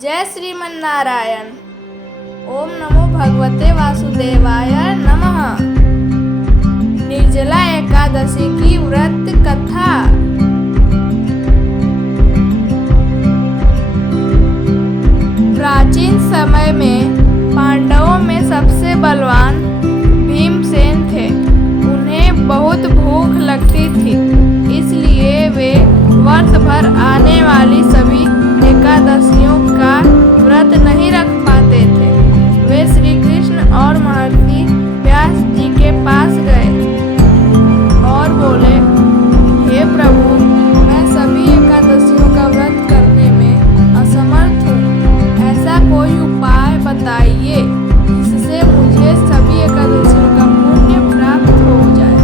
जय श्रीमन्नारायण। ओम नमो भगवते वासुदेवाय नमः। निर्जला एकादशी की व्रत कथा। प्राचीन समय में पांडवों में सबसे बलवान भीमसेन थे। उन्हें बहुत भूख लगती थी, इसलिए वे वर्ष भर आने वाली सभी एकादशियों का व्रत नहीं रख पाते थे। वे श्री कृष्ण और महर्षि व्यास जी के पास गए और बोले, हे प्रभु, मैं सभी एकादशियों का व्रत करने में असमर्थ हूँ। ऐसा कोई उपाय बताइए जिससे मुझे सभी एकादशियों का पुण्य प्राप्त हो जाए।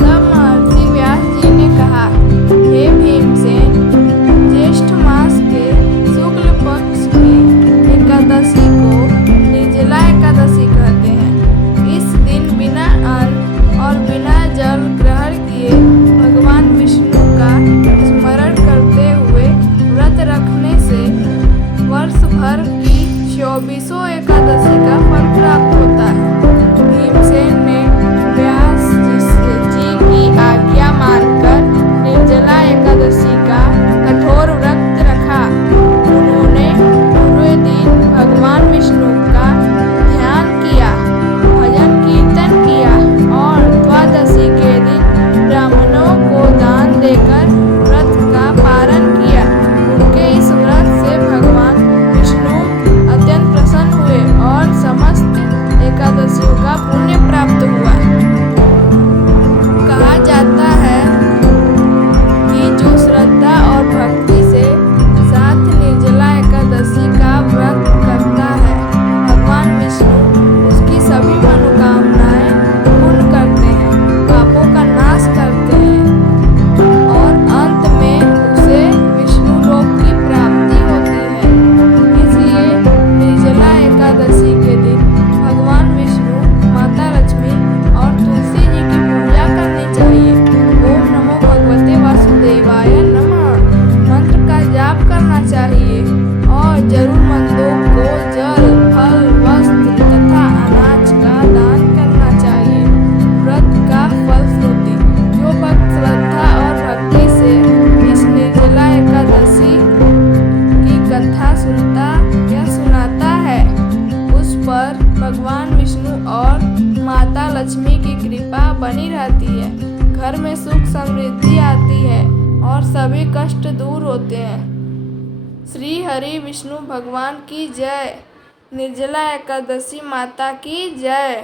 तब महर्षि व्यास जी ने कहा, हे भीमसेन, ज्येष्ठ मास के शुक्ल पक्ष की एकादशी को निर्जला एकादशी कहते हैं। इस दिन बिना अन्न और बिना जल ग्रहण किए भगवान विष्णु का स्मरण करते हुए व्रत रखने से वर्ष भर की 24 एकादशी का फल प्राप्त होता है। भीमसेन ने व्यास जी की आज्ञा मानकर निर्जला एकादशी का कठोर व्रत रखा। उन्होंने पूरे दिन भगवान विष्णु का ध्यान किया, भजन कीर्तन किया और द्वादशी के दिन ब्राह्मणों को दान देकर व्रत का पारण किया। उनके इस व्रत से भगवान विष्णु अत्यंत प्रसन्न हुए और समस्त एकादशियों का पुण्य प्राप्त हुआ। कहा जाता है कि जो श्रद्धा और भक्ति से साथ निर्जला एकादशी का व्रत करता है, भगवान विष्णु उसकी सभी मनोकामनाएं पूर्ण करते हैं, पापों का नाश करते हैं और अंत में उसे विष्णु लोक की प्राप्ति होती है। इसलिए निर्जला एकादशी के दिन भगवान विष्णु, माता लक्ष्मी और तुलसी जी की पूजा करनी चाहिए। ओम नमो भगवते वासुदेवाय नमः मंत्र का जाप करना चाहिए और जरूरतमंदों को जल, फल, वस्त्र तथा अनाज का दान करना चाहिए। व्रत का फलश्रुति। जो भक्त श्रद्धा और भक्ति से इस निर्जला एकादशी की कथा सुनता या सुनाता है, उस पर भगवान विष्णु और माता लक्ष्मी की कृपा बनी रहती है। घर में सुख समृद्धि आती है और सभी कष्ट दूर होते हैं। श्री हरि विष्णु भगवान की जय। निर्जला एकादशी माता की जय।